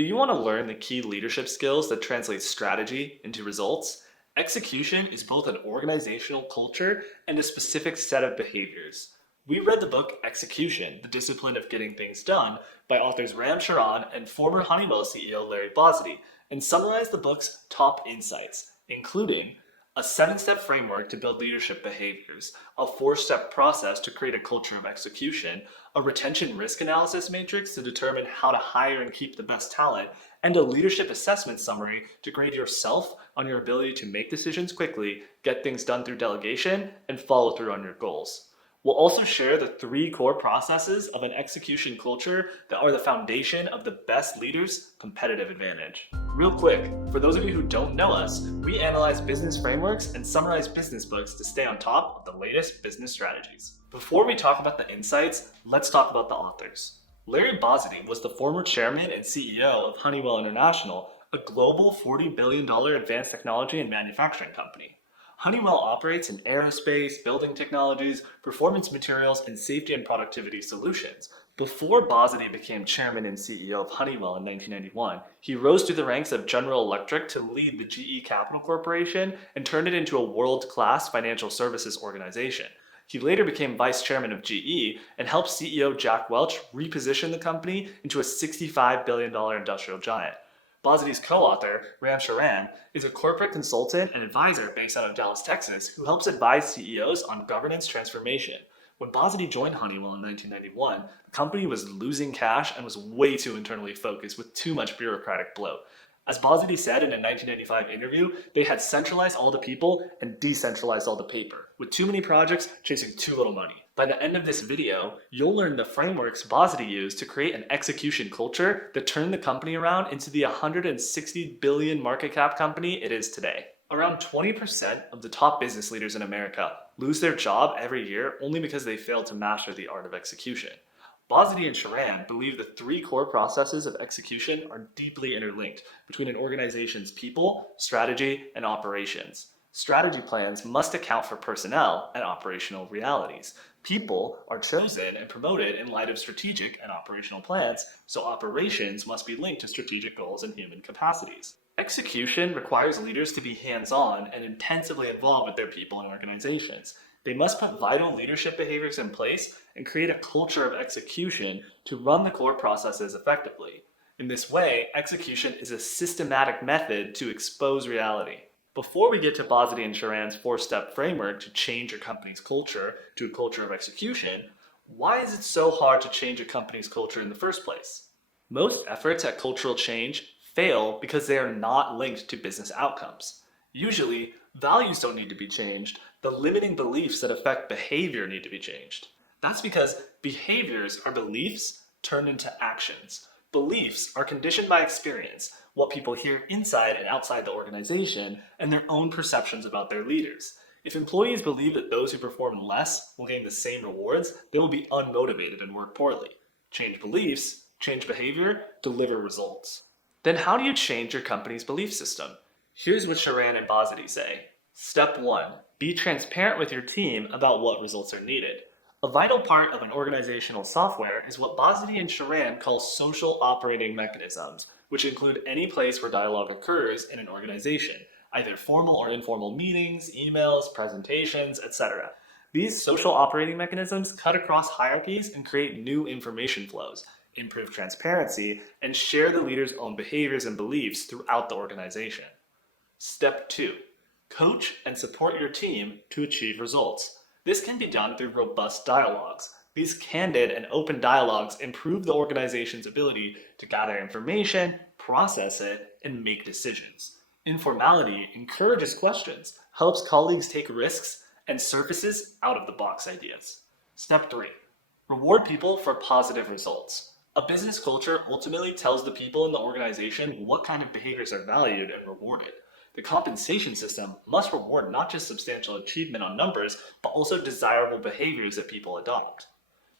Do you want to learn the key leadership skills that translate strategy into results? Execution is both an organizational culture and a specific set of behaviors. We read the book Execution, the Discipline of Getting Things Done by authors Ram Charan and former Honeywell CEO Larry Bossidy, and summarized the book's top insights, including a 7-step framework to build leadership behaviors, a 4-step process to create a culture of execution, a retention risk analysis matrix to determine how to hire and keep the best talent, and a leadership assessment summary to grade yourself on your ability to make decisions quickly, get things done through delegation, and follow through on your goals. We'll also share the 3 core processes of an execution culture that are the foundation of the best leader's competitive advantage. Real quick, for those of you who don't know us, we analyze business frameworks and summarize business books to stay on top of the latest business strategies. Before we talk about the insights, let's talk about the authors. Larry Bossidy was the former chairman and CEO of Honeywell International, a global $40 billion advanced technology and manufacturing company. Honeywell operates in aerospace, building technologies, performance materials, and safety and productivity solutions. Before Bossidy became chairman and CEO of Honeywell in 1991, he rose through the ranks of General Electric to lead the GE Capital Corporation and turned it into a world-class financial services organization. He later became vice chairman of GE and helped CEO Jack Welch reposition the company into a $65 billion industrial giant. Bossidy's co-author, Ram Charan, is a corporate consultant and advisor based out of Dallas, Texas, who helps advise CEOs on governance transformation. When Bossidy joined Honeywell in 1991, the company was losing cash and was way too internally focused with too much bureaucratic bloat. As Bossidy said in a 1995 interview, they had centralized all the people and decentralized all the paper, with too many projects chasing too little money. By the end of this video, you'll learn the frameworks Bossidy used to create an execution culture that turned the company around into the $160 billion market cap company it is today. Around 20% of the top business leaders in America lose their job every year only because they failed to master the art of execution. Bossidy and Charan believe the 3 core processes of execution are deeply interlinked between an organization's people, strategy, and operations. Strategy plans must account for personnel and operational realities. People are chosen and promoted in light of strategic and operational plans, so operations must be linked to strategic goals and human capacities. Execution requires leaders to be hands-on and intensively involved with their people and organizations. They must put vital leadership behaviors in place and create a culture of execution to run the core processes effectively. In this way, execution is a systematic method to expose reality. Before we get to Bossidy and Charan's 4-step framework to change your company's culture to a culture of execution, why is it so hard to change a company's culture in the first place? Most efforts at cultural change fail because they are not linked to business outcomes. Usually, values don't need to be changed. The limiting beliefs that affect behavior need to be changed. That's because behaviors are beliefs turned into actions. Beliefs are conditioned by experience, what people hear inside and outside the organization, and their own perceptions about their leaders. If employees believe that those who perform less will gain the same rewards, they will be unmotivated and work poorly. Change beliefs, change behavior, deliver results. Then how do you change your company's belief system? Here's what Charan and Bossidy say. Step 1. Be transparent with your team about what results are needed. A vital part of an organizational software is what Bossidy and Charan call social operating mechanisms, which include any place where dialogue occurs in an organization, either formal or informal meetings, emails, presentations, etc. These social operating mechanisms cut across hierarchies and create new information flows, improve transparency, and share the leader's own behaviors and beliefs throughout the organization. Step 2. Coach and support your team to achieve results. This can be done through robust dialogues. These candid and open dialogues improve the organization's ability to gather information, process it, and make decisions. Informality encourages questions, helps colleagues take risks, and surfaces out-of-the-box ideas. Step 3. Reward people for positive results. A business culture ultimately tells the people in the organization what kind of behaviors are valued and rewarded. The compensation system must reward not just substantial achievement on numbers, but also desirable behaviors that people adopt.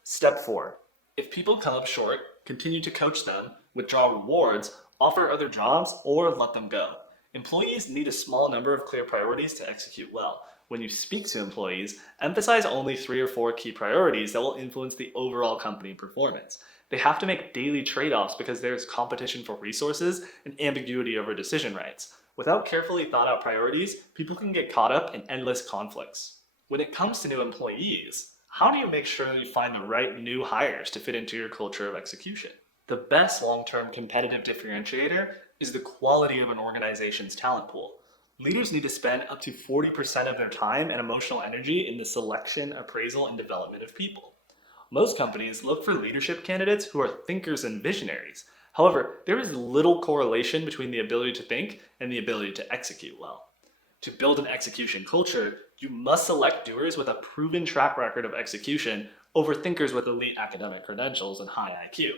Step 4. If people come up short, continue to coach them, withdraw rewards, offer other jobs, or let them go. Employees need a small number of clear priorities to execute well. When you speak to employees, emphasize only 3 or 4 key priorities that will influence the overall company performance. They have to make daily trade-offs because there's competition for resources and ambiguity over decision rights. Without carefully thought out priorities, people can get caught up in endless conflicts. When it comes to new employees, how do you make sure you find the right new hires to fit into your culture of execution? The best long-term competitive differentiator is the quality of an organization's talent pool. Leaders need to spend up to 40% of their time and emotional energy in the selection, appraisal, and development of people. Most companies look for leadership candidates who are thinkers and visionaries. However, there is little correlation between the ability to think and the ability to execute well. To build an execution culture, you must select doers with a proven track record of execution over thinkers with elite academic credentials and high IQ.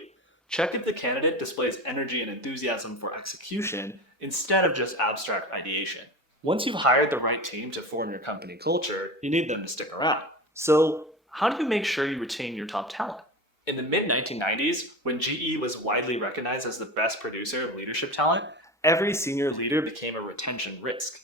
Check if the candidate displays energy and enthusiasm for execution instead of just abstract ideation. Once you've hired the right team to form your company culture, you need them to stick around. So, how do you make sure you retain your top talent? In the mid-1990s, when GE was widely recognized as the best producer of leadership talent, every senior leader became a retention risk.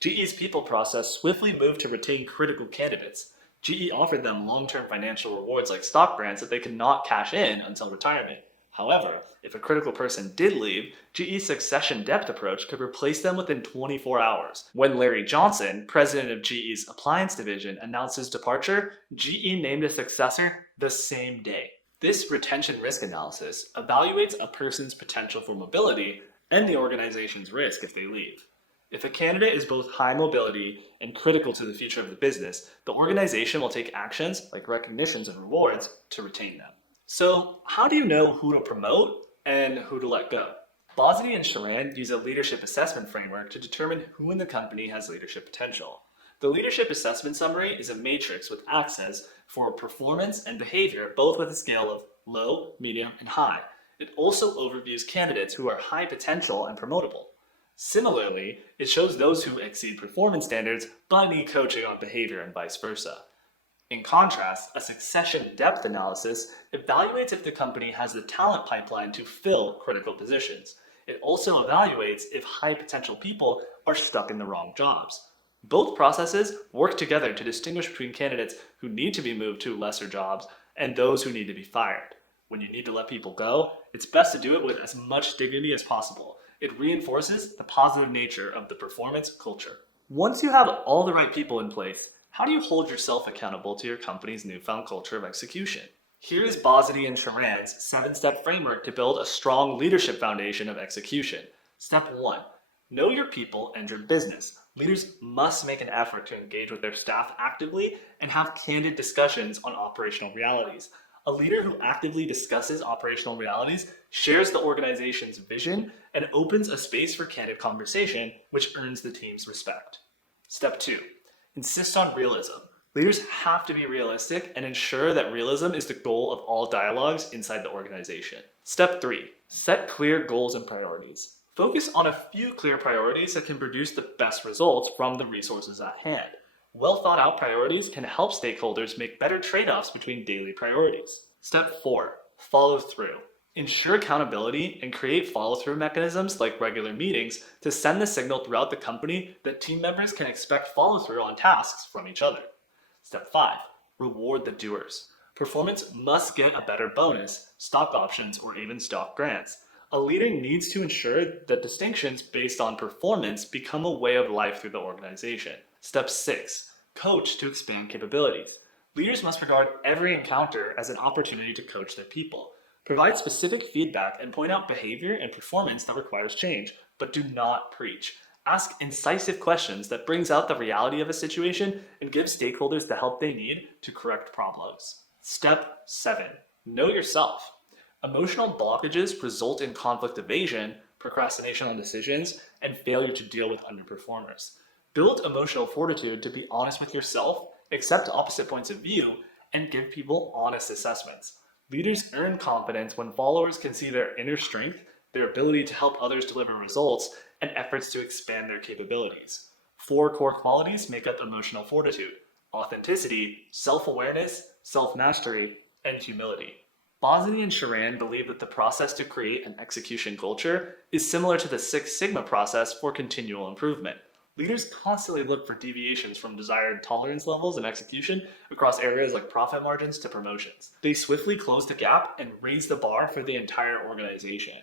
GE's people process swiftly moved to retain critical candidates. GE offered them long-term financial rewards like stock grants that they could not cash in until retirement. However, if a critical person did leave, GE's succession depth approach could replace them within 24 hours. When Larry Johnson, president of GE's appliance division, announced his departure, GE named a successor the same day. This retention risk analysis evaluates a person's potential for mobility and the organization's risk if they leave. If a candidate is both high mobility and critical to the future of the business, the organization will take actions like recognitions and rewards to retain them. So, how do you know who to promote and who to let go? Bossidy and Charan use a leadership assessment framework to determine who in the company has leadership potential. The leadership assessment summary is a matrix with axes for performance and behavior, both with a scale of low, medium, and high. It also overviews candidates who are high potential and promotable. Similarly, it shows those who exceed performance standards but need coaching on behavior and vice versa. In contrast, a succession depth analysis evaluates if the company has the talent pipeline to fill critical positions. It also evaluates if high potential people are stuck in the wrong jobs. Both processes work together to distinguish between candidates who need to be moved to lesser jobs and those who need to be fired. When you need to let people go, it's best to do it with as much dignity as possible. It reinforces the positive nature of the performance culture. Once you have all the right people in place, how do you hold yourself accountable to your company's newfound culture of execution? Here is Bossidy and Charan's 7-step framework to build a strong leadership foundation of execution. Step 1. Know your people and your business. Leaders must make an effort to engage with their staff actively and have candid discussions on operational realities. A leader who actively discusses operational realities shares the organization's vision and opens a space for candid conversation, which earns the team's respect. Step 2. Insist on realism. Leaders have to be realistic and ensure that realism is the goal of all dialogues inside the organization. Step 3. Set clear goals and priorities. Focus on a few clear priorities that can produce the best results from the resources at hand. Well thought out priorities can help stakeholders make better trade-offs between daily priorities. Step 4. Follow through. Ensure accountability and create follow-through mechanisms like regular meetings to send the signal throughout the company that team members can expect follow-through on tasks from each other. Step 5. Reward the doers. Performance must get a better bonus, stock options, or even stock grants. A leader needs to ensure that distinctions based on performance become a way of life through the organization. Step 6. Coach to expand capabilities. Leaders must regard every encounter as an opportunity to coach their people. Provide specific feedback and point out behavior and performance that requires change, but do not preach. Ask incisive questions that brings out the reality of a situation and give stakeholders the help they need to correct problems. Step 7. Know yourself. Emotional blockages result in conflict evasion, procrastination on decisions, and failure to deal with underperformers. Build emotional fortitude to be honest with yourself, accept opposite points of view, and give people honest assessments. Leaders earn confidence when followers can see their inner strength, their ability to help others deliver results, and efforts to expand their capabilities. 4 core qualities make up emotional fortitude: authenticity, self-awareness, self-mastery, and humility. Bossidy and Charan believe that the process to create an execution culture is similar to the Six Sigma process for continual improvement. Leaders constantly look for deviations from desired tolerance levels and execution across areas like profit margins to promotions. They swiftly close the gap and raise the bar for the entire organization.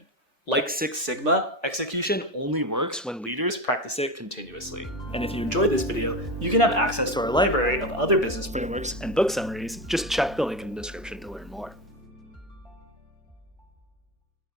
Like Six Sigma, execution only works when leaders practice it continuously. And if you enjoyed this video, you can have access to our library of other business frameworks and book summaries. Just check the link in the description to learn more.